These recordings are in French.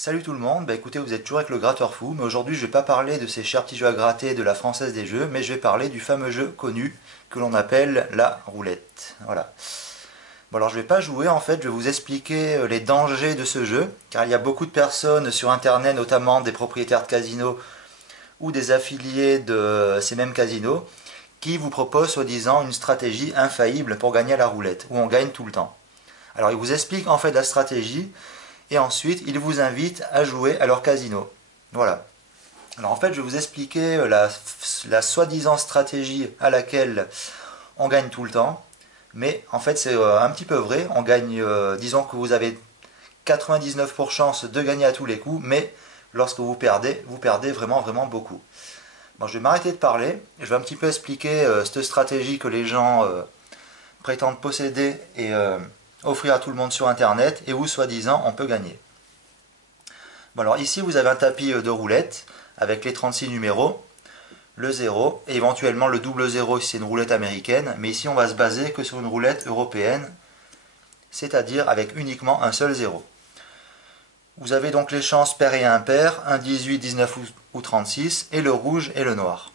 Salut tout le monde, écoutez, vous êtes toujours avec le gratteur fou, mais aujourd'hui je vais pas parler de ces chers petits jeux à gratter de la Française des Jeux, mais je vais parler du fameux jeu connu que l'on appelle la roulette. Voilà. Bon alors je vais pas jouer en fait, je vais vous expliquer les dangers de ce jeu, car il y a beaucoup de personnes sur internet, notamment des propriétaires de casinos ou des affiliés de ces mêmes casinos, qui vous proposent soi-disant une stratégie infaillible pour gagner à la roulette, où on gagne tout le temps. Alors ils vous expliquent en fait la stratégie, et ensuite ils vous invitent à jouer à leur casino. Voilà. Alors en fait, je vais vous expliquer la soi-disant stratégie à laquelle on gagne tout le temps, mais en fait c'est un petit peu vrai. On gagne, disons que vous avez 99% chances de gagner à tous les coups, mais lorsque vous perdez vraiment vraiment beaucoup. Bon, je vais m'arrêter de parler, je vais un petit peu expliquer cette stratégie que les gens prétendent posséder et offrir à tout le monde sur internet, et où soi-disant on peut gagner. Bon, alors ici vous avez un tapis de roulette avec les 36 numéros, le 0 et éventuellement le double 0 si c'est une roulette américaine, mais ici on va se baser que sur une roulette européenne, c'est-à-dire avec uniquement un seul 0. Vous avez donc les chances pair et impair, 1, 18, 19 ou 36, et le rouge et le noir.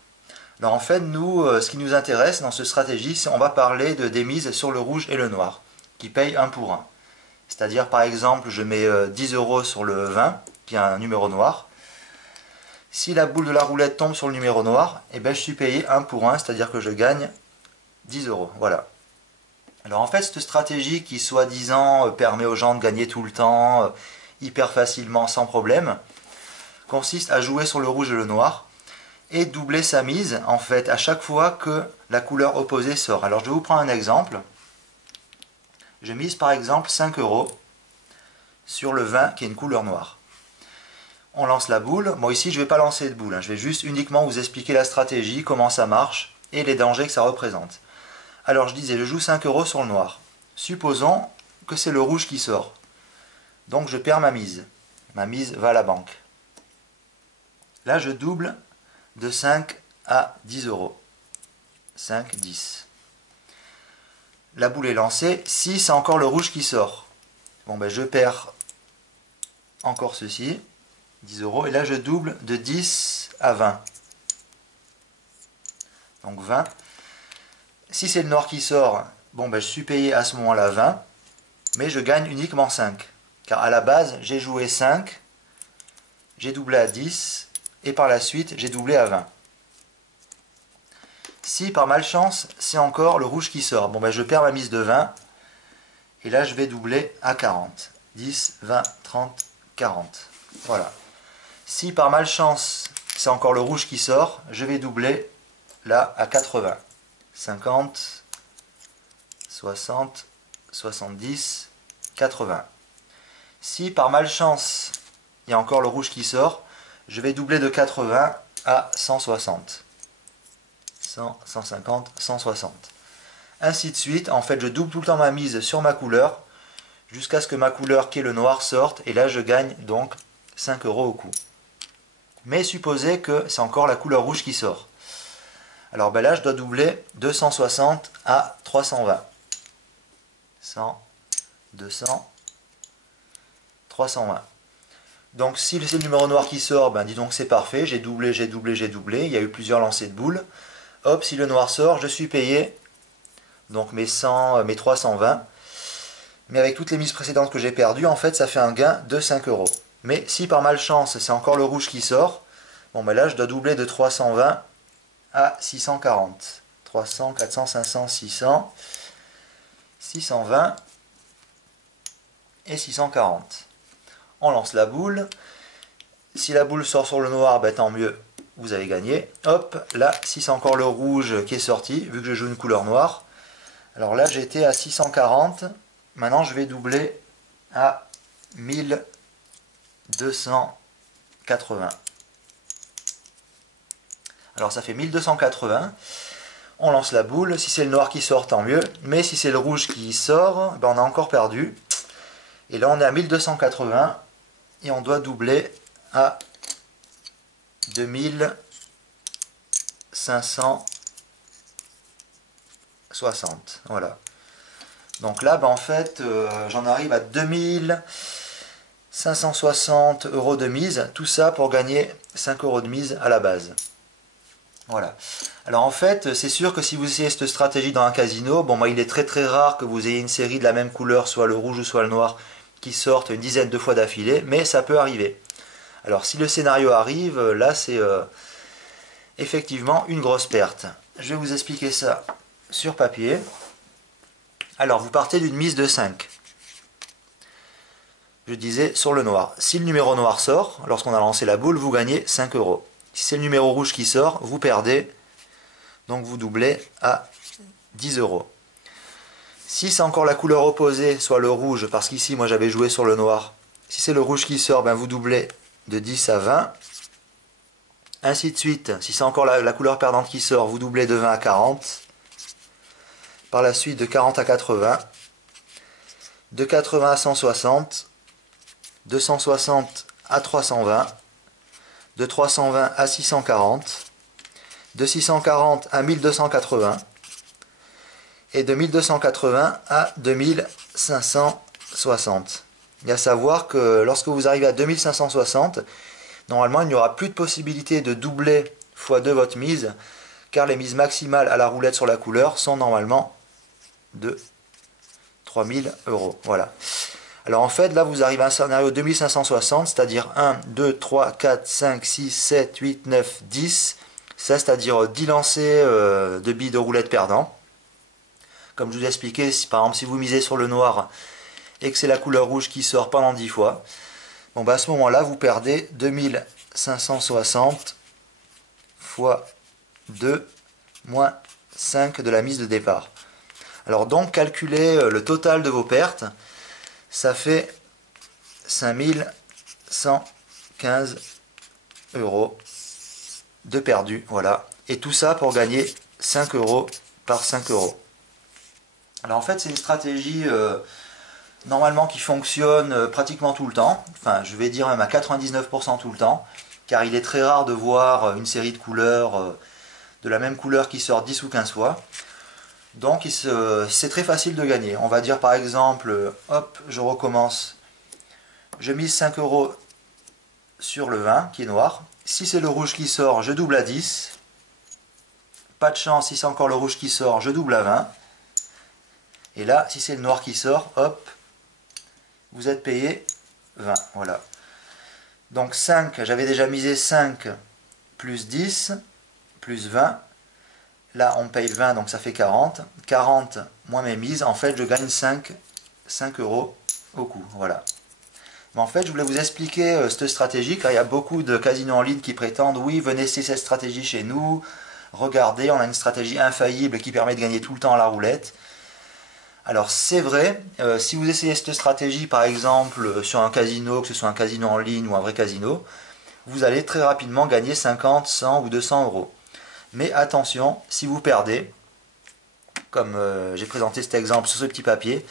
Alors en fait, nous, ce qui nous intéresse dans cette stratégie, c'est on va parler des mises sur le rouge et le noir, qui payent 1 pour 1. C'est-à-dire par exemple, je mets 10 euros sur le 20, qui est un numéro noir. Si la boule de la roulette tombe sur le numéro noir, eh ben, je suis payé 1 pour 1, c'est-à-dire que je gagne 10 euros. Voilà. Alors en fait, cette stratégie qui soi-disant permet aux gens de gagner tout le temps, hyper facilement, sans problème, consiste à jouer sur le rouge et le noir et doubler sa mise en fait à chaque fois que la couleur opposée sort. Alors je vais vous prendre un exemple. Je mise par exemple 5 euros sur le 20 qui est une couleur noire. On lance la boule. Moi ici je ne vais pas lancer de boule, je vais juste uniquement vous expliquer la stratégie, comment ça marche et les dangers que ça représente. Alors je disais, je joue 5 euros sur le noir. Supposons que c'est le rouge qui sort. Donc je perds ma mise. Ma mise va à la banque. Là je double de 5 à 10 euros. 5, 10. La boule est lancée. Si c'est encore le rouge qui sort, bon ben je perds encore ceci, 10 euros. Et là je double de 10 à 20. Donc 20. Si c'est le noir qui sort, bon ben je suis payé à ce moment-là 20, mais je gagne uniquement 5. Car à la base, j'ai joué 5, j'ai doublé à 10, et par la suite, j'ai doublé à 20. Si par malchance, c'est encore le rouge qui sort, bon ben je perds ma mise de 20, et là je vais doubler à 40. 10, 20, 30, 40. Voilà. Si par malchance, c'est encore le rouge qui sort, je vais doubler là à 80. 50, 60, 70, 80. Si par malchance, il y a encore le rouge qui sort, je vais doubler de 80 à 160. 100, 150, 160. Ainsi de suite, en fait je double tout le temps ma mise sur ma couleur, jusqu'à ce que ma couleur qui est le noir sorte, et là je gagne donc 5 euros au coup. Mais supposez que c'est encore la couleur rouge qui sort. Alors ben là je dois doubler 260 à 320. 100, 200, 320. Donc si c'est le numéro noir qui sort, ben dis donc c'est parfait, j'ai doublé, j'ai doublé, j'ai doublé, il y a eu plusieurs lancers de boules. Hop, si le noir sort, je suis payé, donc mes 100, mes 320. Mais avec toutes les mises précédentes que j'ai perdues, en fait ça fait un gain de 5 euros. Mais si par malchance c'est encore le rouge qui sort, bon ben là je dois doubler de 320 à 640. 300, 400, 500, 600, 620 et 640. On lance la boule. Si la boule sort sur le noir, ben tant mieux, vous avez gagné. Hop, là, si c'est encore le rouge qui est sorti, vu que je joue une couleur noire, alors là j'étais à 640, maintenant je vais doubler à 1280. Alors ça fait 1280, on lance la boule, si c'est le noir qui sort, tant mieux, mais si c'est le rouge qui sort, ben on a encore perdu. Et là on est à 1280, et on doit doubler à 2560. Voilà. Donc là, ben en fait, j'en arrive à 2000. 560 € de mise, tout ça pour gagner 5 € de mise à la base. Voilà. Alors en fait, c'est sûr que si vous essayez cette stratégie dans un casino, bon, moi, il est très très rare que vous ayez une série de la même couleur, soit le rouge ou soit le noir, qui sortent une dizaine de fois d'affilée, mais ça peut arriver. Alors si le scénario arrive, là c'est effectivement une grosse perte. Je vais vous expliquer ça sur papier. Alors vous partez d'une mise de 5. Je disais sur le noir. Si le numéro noir sort, lorsqu'on a lancé la boule, vous gagnez 5 €. Si c'est le numéro rouge qui sort, vous perdez. Donc vous doublez à 10 €. Si c'est encore la couleur opposée, soit le rouge, parce qu'ici moi j'avais joué sur le noir. Si c'est le rouge qui sort, ben vous doublez de 10 à 20. Ainsi de suite. Si c'est encore la couleur perdante qui sort, vous doublez de 20 à 40. Par la suite de 40 à 80. De 80 à 160. De 160 à 320. De 320 à 640. De 640 à 1280. Et de 1280 à 2560. Il y a à savoir que lorsque vous arrivez à 2560, normalement il n'y aura plus de possibilité de doubler x2 votre mise, car les mises maximales à la roulette sur la couleur sont normalement de 3000 €. Voilà. Alors en fait, là vous arrivez à un scénario 2560, c'est-à-dire 1, 2, 3, 4, 5, 6, 7, 8, 9, 10. Ça, c'est-à-dire 10 lancers de billes de roulette perdant. Comme je vous ai expliqué, si, par exemple si vous misez sur le noir et que c'est la couleur rouge qui sort pendant 10 fois, bon, bah à ce moment-là, vous perdez 2560 fois 2 moins 5 de la mise de départ. Alors donc, calculez le total de vos pertes, ça fait 5115 € de perdu, voilà. Et tout ça pour gagner 5 € par 5 €. Alors en fait, c'est une stratégie normalement qui fonctionne pratiquement tout le temps, enfin je vais dire même à 99% tout le temps, car il est très rare de voir une série de couleurs de la même couleur qui sort 10 ou 15 fois. Donc c'est très facile de gagner. On va dire par exemple, hop, je recommence, je mise 5 € sur le 20 qui est noir. Si c'est le rouge qui sort, je double à 10. Pas de chance, si c'est encore le rouge qui sort, je double à 20. Et là, si c'est le noir qui sort, hop, vous êtes payé 20. Voilà. Donc 5, j'avais déjà misé 5 plus 10 plus 20. Là, on paye 20, donc ça fait 40. 40 moins mes mises, en fait, je gagne 5 € au coup. Voilà. Mais en fait, je voulais vous expliquer cette stratégie, car il y a beaucoup de casinos en ligne qui prétendent, oui, venez essayer cette stratégie chez nous. Regardez, on a une stratégie infaillible qui permet de gagner tout le temps à la roulette. Alors c'est vrai, si vous essayez cette stratégie par exemple sur un casino, que ce soit un casino en ligne ou un vrai casino, vous allez très rapidement gagner 50, 100 ou 200 €. Mais attention, si vous perdez, comme j'ai présenté cet exemple sur ce petit papier,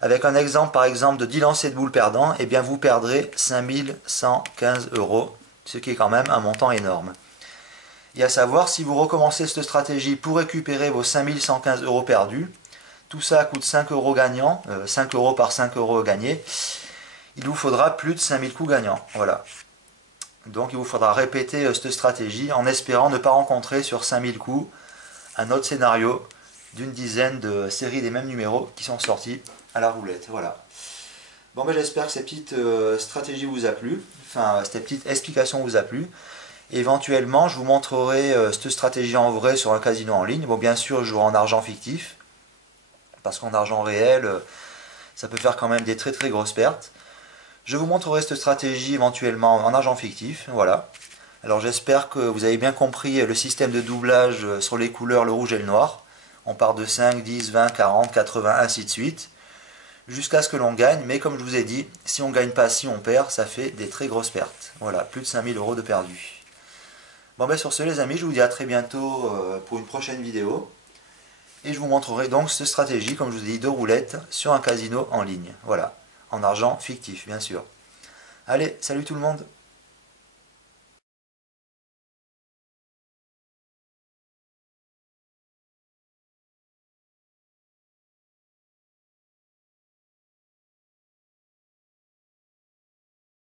avec un exemple par exemple de 10 lancers de boules perdants, eh bien vous perdrez 5115 €, ce qui est quand même un montant énorme. Et à savoir, si vous recommencez cette stratégie pour récupérer vos 5115 € perdus, tout ça coûte 5 € gagnants, 5 € par 5 € gagnés. Il vous faudra plus de 5000 coups gagnants. Voilà. Donc il vous faudra répéter cette stratégie en espérant ne pas rencontrer sur 5000 coups un autre scénario d'une dizaine de séries des mêmes numéros qui sont sortis à la roulette. Voilà. Bon, ben, j'espère que cette petite stratégie vous a plu, enfin cette petite explication vous a plu. Éventuellement, je vous montrerai cette stratégie en vrai sur un casino en ligne. Bon, bien sûr, je jouerai en argent fictif, parce qu'en argent réel, ça peut faire quand même des très très grosses pertes. Je vous montrerai cette stratégie éventuellement en argent fictif, voilà. Alors j'espère que vous avez bien compris le système de doublage sur les couleurs, le rouge et le noir. On part de 5, 10, 20, 40, 80, ainsi de suite, jusqu'à ce que l'on gagne. Mais comme je vous ai dit, si on ne gagne pas, si on perd, ça fait des très grosses pertes. Voilà, plus de 5000 € de perdus. Bon ben sur ce les amis, je vous dis à très bientôt pour une prochaine vidéo. Et je vous montrerai donc cette stratégie, comme je vous ai dit, de roulette sur un casino en ligne. Voilà, en argent fictif, bien sûr. Allez, salut tout le monde!